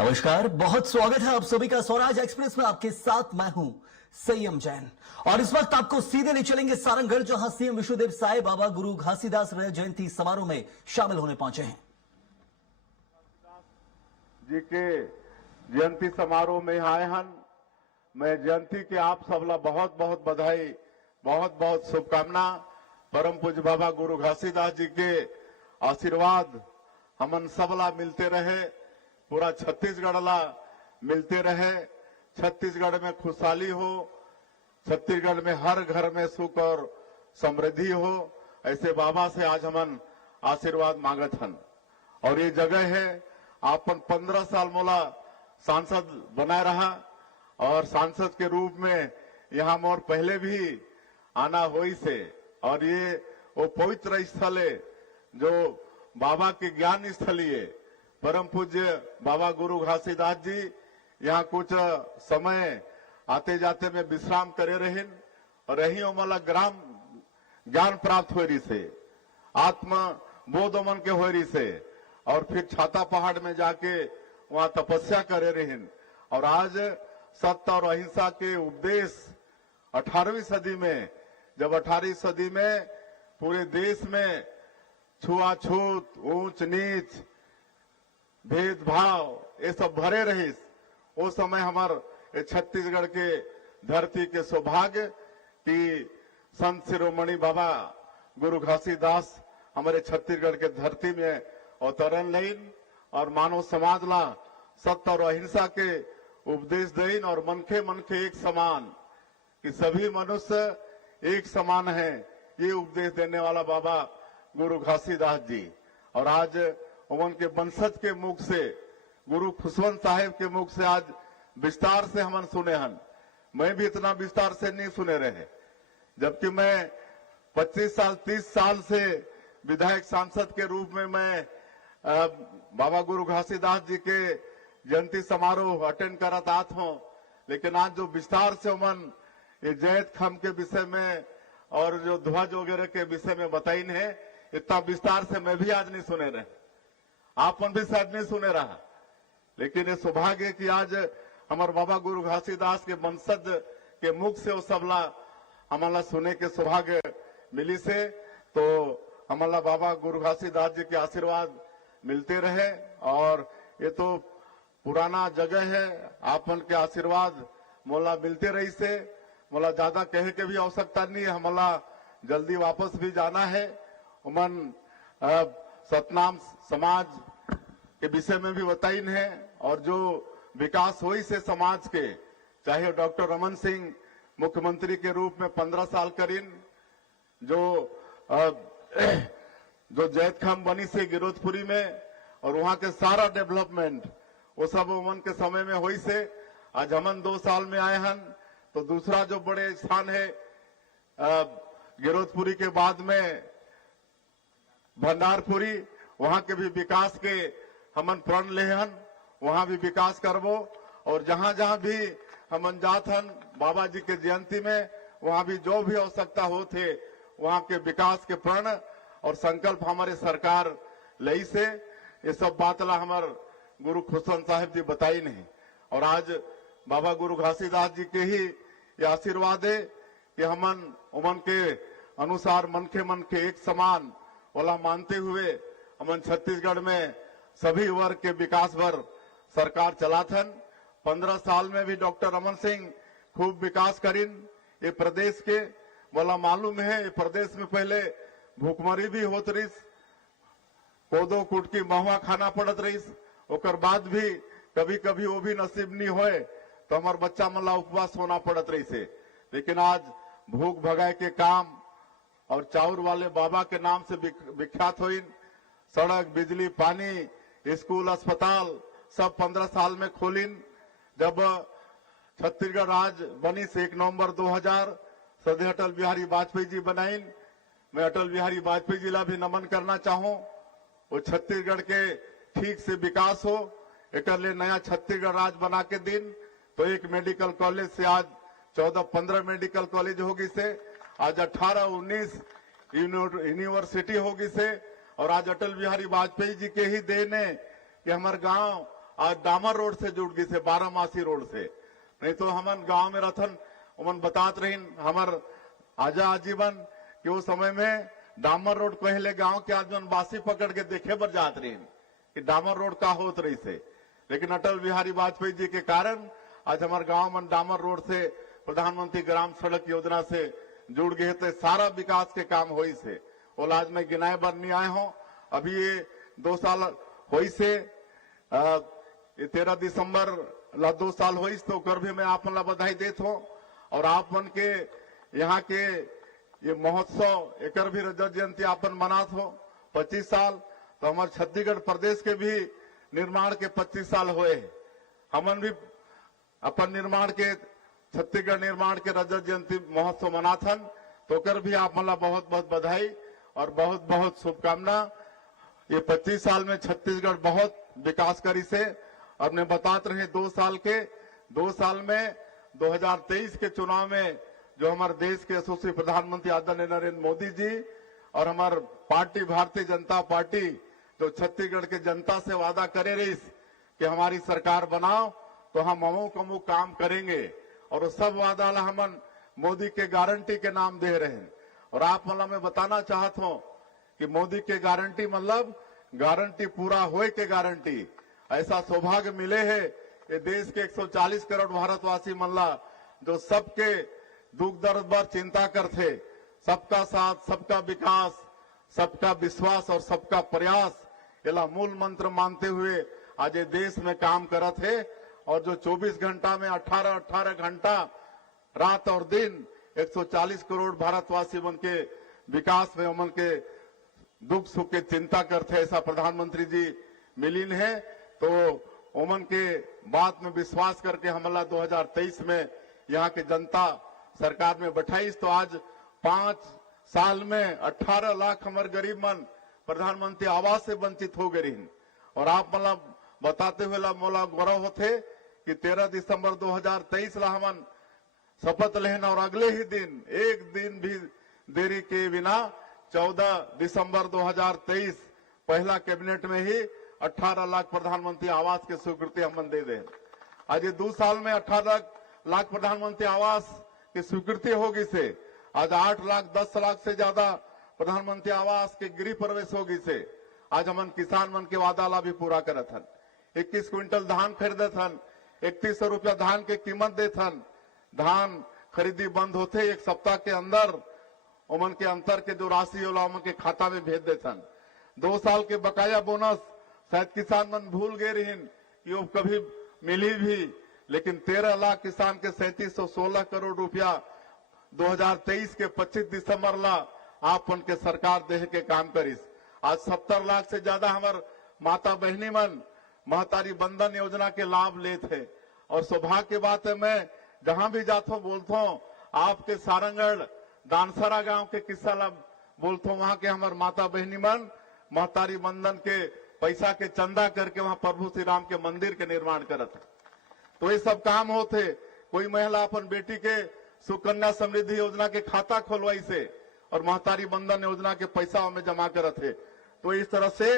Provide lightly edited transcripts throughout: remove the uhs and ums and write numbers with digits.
नमस्कार, बहुत स्वागत है आप सभी का स्वराज एक्सप्रेस में। आपके साथ मैं हूं संयम जैन और इस वक्त आपको सीधे ले चलेंगे सारंगगढ़, जहां सीएम विश्वदेव साय बाबा गुरु घासीदास जयंती समारोह में शामिल होने पहुंचे हैं। जी के जयंती समारोह में आए हैं। मैं जयंती के आप सबला बहुत बहुत बधाई, बहुत बहुत शुभकामना। परम पूज्य बाबा गुरु घासीदास जी के आशीर्वाद हमन सबला मिलते रहे, पूरा छत्तीसगढ़ ला मिलते रहे। छत्तीसगढ़ में खुशहाली हो, छत्तीसगढ़ में हर घर में सुख और समृद्धि हो, ऐसे बाबा से आज हमन आशीर्वाद मांगत हन। और ये जगह है, आपन 15 साल मोला सांसद बनाए रहा और सांसद के रूप में यहाँ मोर पहले भी आना हुई से। और ये वो पवित्र स्थल है जो बाबा के ज्ञान स्थल है। परम पूज्य बाबा गुरु घासीदास जी यहाँ कुछ समय आते जाते में विश्राम करे रहे और यही मला ग्राम ज्ञान प्राप्त हो रही से, आत्म बोध मन के हो रही से। और फिर छाता पहाड़ में जाके वहां तपस्या करे रहे। और आज सत्य और अहिंसा के उपदेश 18वीं सदी में, जब 18वीं सदी में पूरे देश में छुआछूत, ऊंच नीच, भेदभाव ये सब भरे रहे, उस समय हमारे छत्तीसगढ़ के धरती के सौभाग्य कि संत शिरोमणि बाबा गुरु घासीदास हमारे छत्तीसगढ़ के धरती में अवतरण लेन और मानव समाज ला सत्य और अहिंसा के उपदेश देन और मनखे मनखे एक समान, कि सभी मनुष्य एक समान है, ये उपदेश देने वाला बाबा गुरु घासीदास जी। और आज उनके वंशज के मुख से, गुरु खुशवंत साहेब के मुख से आज विस्तार से हमन सुने हन। मैं भी इतना विस्तार से नहीं सुने रहे, जबकि मैं 25 साल 30 साल से विधायक सांसद के रूप में मैं बाबा गुरु घासीदास जी के जयंती समारोह अटेंड करत आत हूं। लेकिन आज जो विस्तार से उमन ये जैत खम के विषय में और जो ध्वज वगैरह के विषय में बताइन है, इतना विस्तार से मैं भी आज नहीं सुने रहे, आपन भी शायद नहीं सुने रहा। लेकिन ये सौभाग्य है कि आज हमारे बाबा गुरु घासीदास के वंशज के मुख से वो सबला हमारा सुने के सौभाग्य मिली से। तो हमारा बाबा गुरु घासीदास जी के आशीर्वाद मिलते रहे। और ये तो पुराना जगह है, आपन के आशीर्वाद मोला मिलते रही से। मोला ज्यादा कहे के भी आवश्यकता नहीं है, हमारा जल्दी वापस भी जाना है। उमन सतनाम समाज के विषय में भी बताइन है और जो विकास हुई से समाज के, चाहे डॉक्टर रमन सिंह मुख्यमंत्री के रूप में 15 साल करीन, जो जैतखाम बनी से गिरोधपुरी में, और वहां के सारा डेवलपमेंट वो सब उमन के समय में हुई से। आज हमन 2 साल में आए हन, तो दूसरा जो बड़े स्थान है गिरोधपुरी के बाद में भंडारपुरी, वहां के भी विकास के हमन प्रण ले हन, वहां भी विकास करबो। और जहां जहां भी हमन जात हन बाबा जी के जयंती में, वहां भी जो भी आवश्यकता हो थे, वहां के विकास के प्रण और संकल्प हमारे सरकार लई से। ये सब बात ला हमार गुरु खुशवंत साहिब जी बताई नहीं। और आज बाबा गुरु घासीदास जी के ही ये आशीर्वाद है कि हमन उमन के अनुसार मनखे मनखे एक समान वाला मानते हुए हमन छत्तीसगढ़ में सभी वर्ग के विकास पर सरकार चलाथन। 15 साल में भी डॉक्टर रमन सिंह खूब विकास करीन ये प्रदेश के। बोला मालूम है, ये प्रदेश में पहले भूखमरी भी होत रही, कोदो कुटकी महुआ खाना पड़त रही, ओकर बाद भी कभी कभी वो भी नसीब नहीं होए तो हमार बच्चा मला उपवास होना पड़त रही से। लेकिन आज भूख भगाए के काम और चाउर वाले बाबा के नाम से विख्यात हुई। सड़क, बिजली, पानी, स्कूल, अस्पताल सब 15 साल में खोलिन। जब छत्तीसगढ़ राज्य बनी से 1 नवंबर 2000 सदैव अटल बिहारी वाजपेयी जी बनाइन। मैं अटल बिहारी वाजपेयी जी ला भी नमन करना चाहूं। वो छत्तीसगढ़ के ठीक से विकास हो, एक नया छत्तीसगढ़ राज्य बना के दिन तो एक मेडिकल कॉलेज से आज 14-15 मेडिकल कॉलेज होगी से, आज 18-19 यूनिवर्सिटी होगी से। और आज अटल बिहारी वाजपेयी जी के ही देन है कि हमारे गांव आज डामर रोड से जुड़ गई से, बारामासी रोड से। नहीं तो हमन गांव में रहथन, उमन बतात रहीन हमर आजा आजीवन कि उस समय में डामर रोड पहले गांव के आदमी बासी पकड़ के देखे पर जात रहीन कि डामर रोड का होत रही से। लेकिन अटल बिहारी वाजपेयी जी के कारण आज हमारे गांव में डामर रोड से प्रधानमंत्री ग्राम सड़क योजना से जुड़ गए, तो सारा विकास के काम हो से। और आज में गिनाए बर नहीं आए हो, अभी ये 2 साल हो से 13 दिसंबर ला 2 साल हो, तो कर भी मैं आप मन ला बधाई देत हो। और आप मन के यहाँ के ये महोत्सव एकर भी रजत जयंती आपन मनात हो 25 साल, तो हमारे छत्तीसगढ़ प्रदेश के भी निर्माण के 25 साल हुए। हमन भी अपन निर्माण के छत्तीसगढ़ निर्माण के रजत जयंती महोत्सव मनाथन, तो कर भी आप मला बहुत बहुत बधाई और बहुत बहुत शुभकामना। ये 25 साल में छत्तीसगढ़ बहुत विकास करी से। और मैं बतात रहे 2 साल में 2023 के चुनाव में जो हमारे देश के यशस्वी प्रधानमंत्री आदरणीय नरेंद्र मोदी जी और हमारे पार्टी भारतीय जनता पार्टी जो छत्तीसगढ़ के जनता से वादा करे रही कि हमारी सरकार बनाओ तो हम अमुक अमुक काम करेंगे, और सब वादा ला हमन मोदी के गारंटी के नाम दे रहे हैं। और आप मतलब मैं बताना चाहता हूं कि मोदी के गारंटी मतलब गारंटी पूरा होए के गारंटी। ऐसा सौभाग्य मिले है ये देश के 140 करोड़ भारतवासी मल्ला जो सबके दुख दर्द पर चिंता करते, सबका साथ, सबका विकास, सबका विश्वास और सबका प्रयास एला मूल मंत्र मानते हुए आज ये देश में काम करत है। और जो 24 घंटा में 18 घंटा रात और दिन 140 करोड़ भारतवासी मन के विकास में उमन के दुख सुख के चिंता करते, ऐसा प्रधानमंत्री जी मिलिन है। तो उमन के बात में विश्वास करके हमला 2023 में यहाँ के जनता सरकार में बैठाई, तो आज 5 साल में 18 लाख हमारे गरीब मन प्रधानमंत्री आवास से वंचित हो गए। और आप मतलब बताते हुए मोला गौरव होते कि 13 दिसंबर 2023 ला हमन शपथ लेना और अगले ही दिन एक दिन भी देरी के बिना 14 दिसंबर 2023 पहला कैबिनेट में ही 18 लाख प्रधानमंत्री आवास की स्वीकृति हम दे दे। आज ये 2 साल में 18 लाख प्रधानमंत्री आवास की स्वीकृति होगी से आज 8 लाख 10 लाख से ज्यादा प्रधानमंत्री आवास के गृह प्रवेश होगी से। आज हमन किसान मन के वादा ला भी पूरा करत हन, 21 क्विंटल धान खरीदत हन, 3100 रुपया धान के कीमत देत हन। धान खरीदी बंद होते 1 सप्ताह के अंदर उमन के अंतर के जो राशि होला उमन के खाता में भेज देत हन। 2 साल के बकाया बोनस शायद किसान मन भूल गए रहीन कि वो कभी मिली भी, लेकिन 13 लाख किसान के 3716 करोड़ रुपया 2023 के 25 दिसंबर ला आप उनके सरकार देह के काम करिस। आज 70 लाख से ज्यादा हमार माता बहनी मन महतारी बंधन योजना के लाभ लेते हैं। और सौभाग्य की बात है, मैं जहां भी जाता हूं बोलता हूं आपके सारंगढ़ दानसरा गांव के किस्सा ला बोलता हूं, वहां के हमारे माता बहनी मन महतारी बंधन के पैसा के चंदा करके वहां प्रभु श्री राम के मंदिर के निर्माण करत है। तो ये सब काम होते। कोई महिला अपन बेटी के सुकन्या समृद्धि योजना के खाता खोलवाई से और महतारी बंधन योजना के पैसा में जमा करत है। तो इस तरह से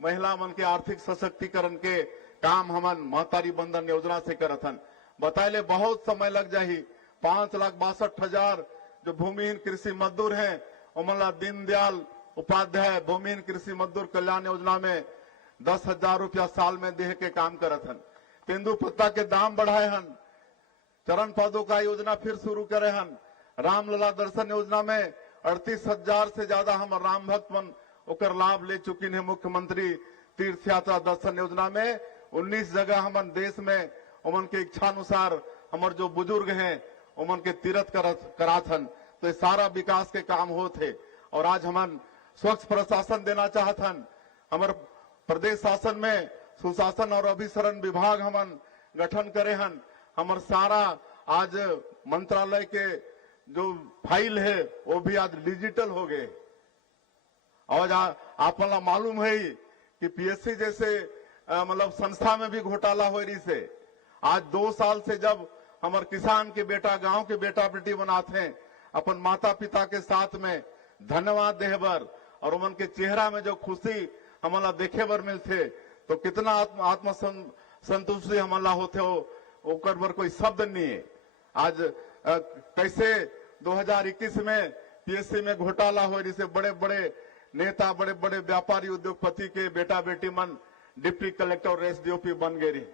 महिला मन के आर्थिक सशक्तिकरण के काम हमन महतारी बंधन योजना से करत हन। बताइले बहुत समय लग जाही। 5,62,000 जो भूमिहीन कृषि मजदूर हैं उमला दीनदयाल उपाध्याय भूमिहीन कृषि मजदूर कल्याण योजना में 10,000 रुपया साल में देह के काम करत हन। तेंदुपत्ता के दाम बढ़ाए हन। चरण पादुका योजना फिर शुरू करे हन। रामलला दर्शन योजना में 38,000 से ज्यादा हम राम भक्त मन ओकर लाभ ले चुकी है। मुख्यमंत्री तीर्थ यात्रा दर्शन योजना में 19 जगह हमन देश में उमन के इच्छा अनुसार हमारे जो बुजुर्ग हैं उमन के तीर्थ करात हन। तो ये सारा विकास के काम होते। और आज हमन स्वच्छ प्रशासन देना चाहत हन। हमारे प्रदेश शासन में सुशासन और अभिसरण विभाग हमन गठन करे हन। हमारे सारा आज मंत्रालय के जो फाइल है वो भी आज डिजिटल हो गए। और आप मालूम है कि पीएससी जैसे मतलब संस्था में भी घोटाला हो रही से। आज 2 साल से जब हमारे किसान के बेटा गांव के बेटा बेटी बनाते हैं अपन माता पिता के साथ में धन्यवाद देहबर और उमन के चेहरा में जो खुशी हमारा देखे बर मिलते, तो कितना संतुष्टि हमला होते हो ओकर पर कोई शब्द नहीं है। आज कैसे 2021 में पीएससी में घोटाला हो, जिसे बड़े बड़े नेता, बड़े बड़े व्यापारी, उद्योगपति के बेटा बेटी मन डिप्टी कलेक्टर और एसडीओपी बन गए।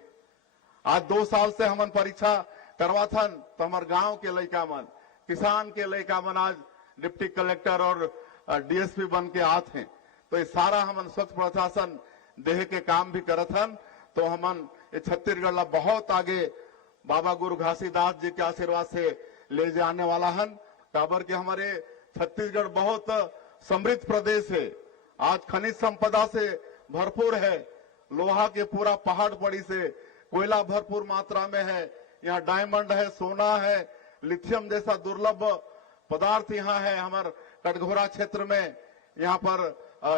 आज 2 साल से हमन परीक्षा करवाथन तो हमारे गांव के लड़का मन, किसान के लड़का मन आज डिप्टी कलेक्टर और डीएसपी बन के आते हैं। तो ये सारा हमन स्वच्छ प्रशासन देह के काम भी करत हन। तो हमन ये छत्तीसगढ़ ला बहुत आगे बाबा गुरु घासीदास जी के आशीर्वाद से ले जाने वाला हन। काबर के हमारे छत्तीसगढ़ बहुत समृद्ध प्रदेश है। आज खनिज संपदा से भरपूर है। लोहा के पूरा पहाड़ पड़ी से, कोयला भरपूर मात्रा में है। यहाँ डायमंड है, सोना है, लिथियम जैसा दुर्लभ पदार्थ यहाँ है। हमारे कटघोरा क्षेत्र में यहाँ पर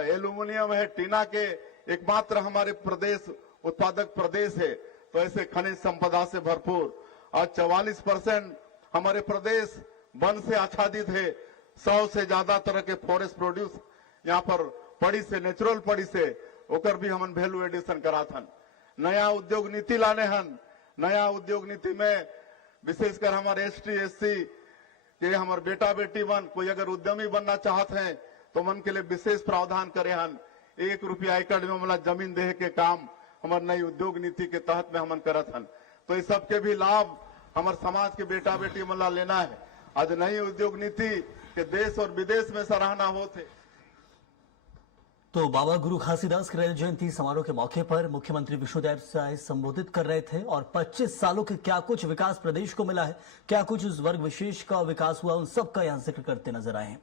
एल्यूमिनियम है, टीना के एकमात्र हमारे प्रदेश उत्पादक प्रदेश है। तो ऐसे खनिज संपदा से भरपूर। आज 44% हमारे प्रदेश वन से आच्छादित है। 100 से ज्यादा तरह के फॉरेस्ट प्रोड्यूस यहाँ पर पड़ी से, नेचुरल पड़ी से ओकर भी हमन वैल्यू एडिशन कराथन। नया उद्योग नीति लाने हन। नया उद्योग नीति में विशेषकर हमारे एसटी एससी के हमारे बेटा बेटी मन कोई अगर उद्यमी बनना चाहते हैं तो मन के लिए विशेष प्रावधान करे हन। 1 रुपया एकड़ में मतलब जमीन देह के काम हमारे नई उद्योग नीति के तहत में हमन करत हन। तो इस सबके भी लाभ हमारे समाज के बेटा बेटी मन ला लेना है। आज नई उद्योग नीति के देश और विदेश में सराहना होते। तो बाबा गुरु घासीदास की रजत जयंती समारोह के मौके पर मुख्यमंत्री विष्णुदेव साय संबोधित कर रहे थे और 25 सालों के क्या कुछ विकास प्रदेश को मिला है, क्या कुछ उस वर्ग विशेष का विकास हुआ, उन सब का यहां जिक्र करते नजर आए हैं।